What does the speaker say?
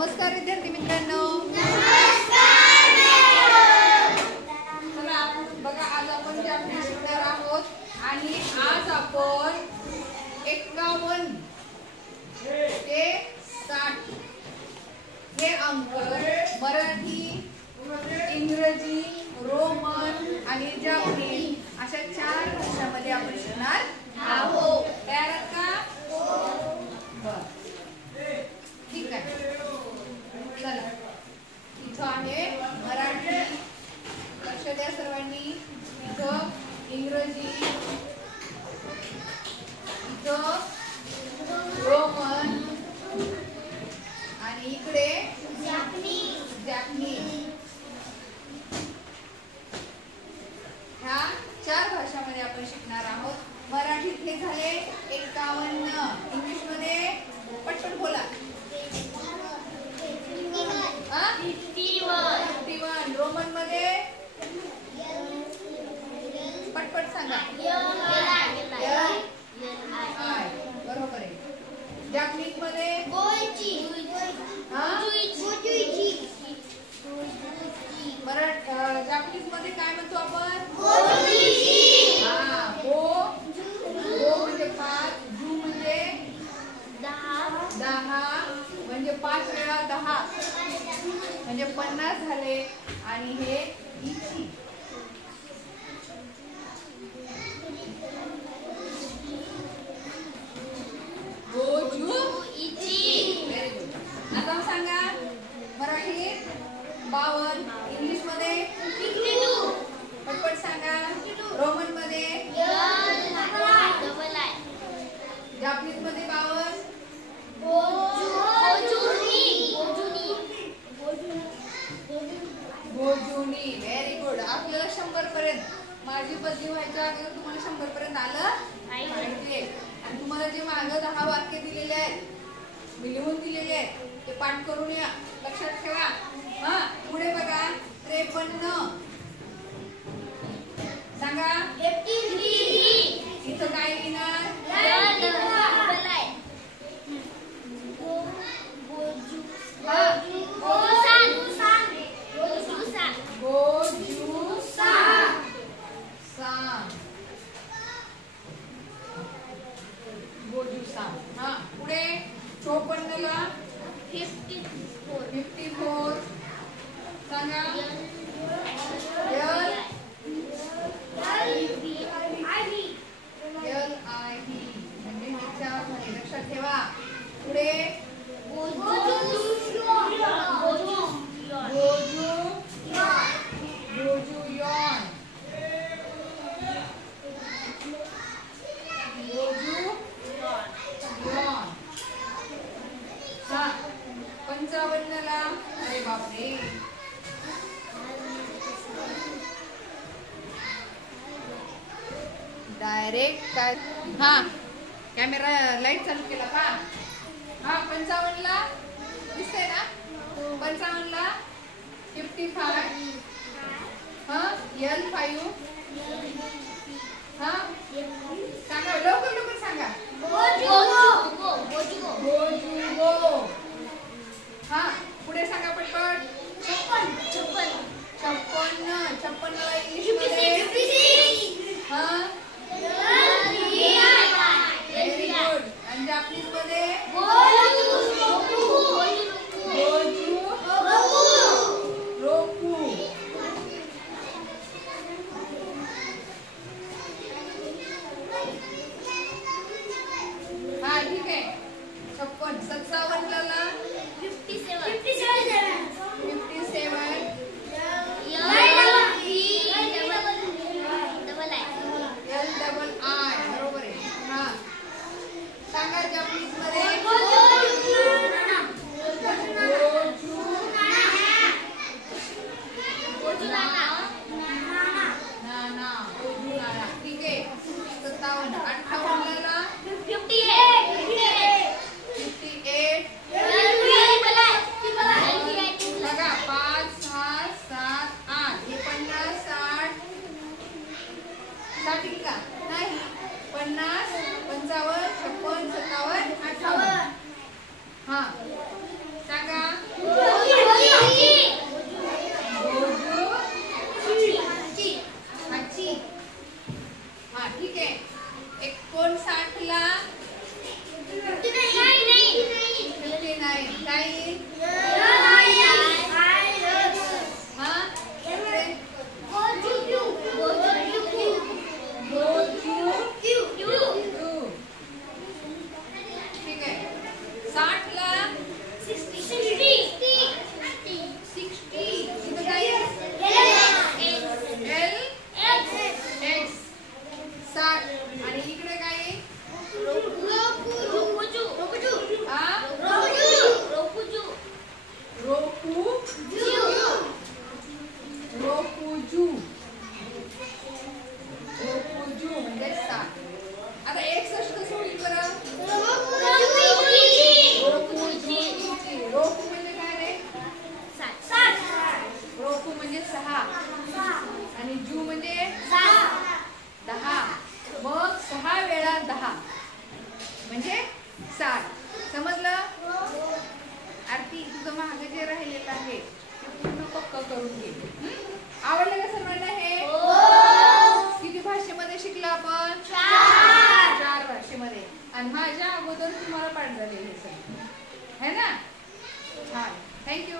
नमस्कार विद्यार्थी मित्रांनो. चला बघा, आज आपण जापनीज शिकणार आहोत आणि आज आपण 51 ते 60 हे अंक मराठी, इंग्रजी, रोमन आणि जापनीज अशा 4 भाषांमध्ये आपण शिकणार आहोत. तयार आहात का? बरं, ठीक आहे. चला, इथं आहे मराठी, लक्ष द्या सर्वांनी. इथं इंग्रजी, इथं रोमन आणि इकडे जापनीज. ह्या 4 भाषांमध्ये आपण शिकणार आहोत. मराठीत हे झाले 51. इंग्लिश मध्ये पटपट बोला. 51. रोमन मध्ये पटपट सांगा. बरोबर आहे. जापनीज मध्ये जापनीज मध्ये काय म्हणतो आपण? गो म्हणजे 5, जू म्हणजे 10 म्हणजे 5 वेळा 10 म्हणजे 50 झाले. आणि हे इची. Very good. आता सांगा मराठीत 52, इंग्लिश मध्ये 52, पटपट सांगा. रोमन मध्ये जापनीज मध्ये 52, गोजुनी. Very good. आपल्याला 100 पर्यंत, माझी बदली व्हायच्या अगोदर तुम्हाला 100 पर्यंत आलं पाहिजे. आणि तुम्हाला जे मागं 10 वाक्य दिलेले आहेत, मी लिहून दिलेले आहेत, ते पाठ करून या. लक्षात ठेवा. पुढे बघा. 53 सांगा. इथं काय लिहिणार? पुढे 54 ला 54 सांगा. म्हणजे लक्षात ठेवा. पुढे हा 55 ला, अरे बापरे, डायरेक्ट काय. कॅमेरा लाईट चालू केला का? 55 ला दिसतंय ना? 55 ला 55 L5 सांगा. लवकर सांगा. पुढे सांगा पटपट. 56 ला इंग्लिश मध्ये व्हेरी गुड. आणि जापनीज मध्ये रोकू. तुमचं मागे जे राहिलेलं आहे ते पूर्ण पक्क करून घे. आवडलं का सर्वांना हे? किती भाषेमध्ये शिकलो आपण? 4 भाषेमध्ये. आणि माझ्या अगोदर तुम्हाला पाठ झाले हे सगळं है ना. छान. थँक्यू.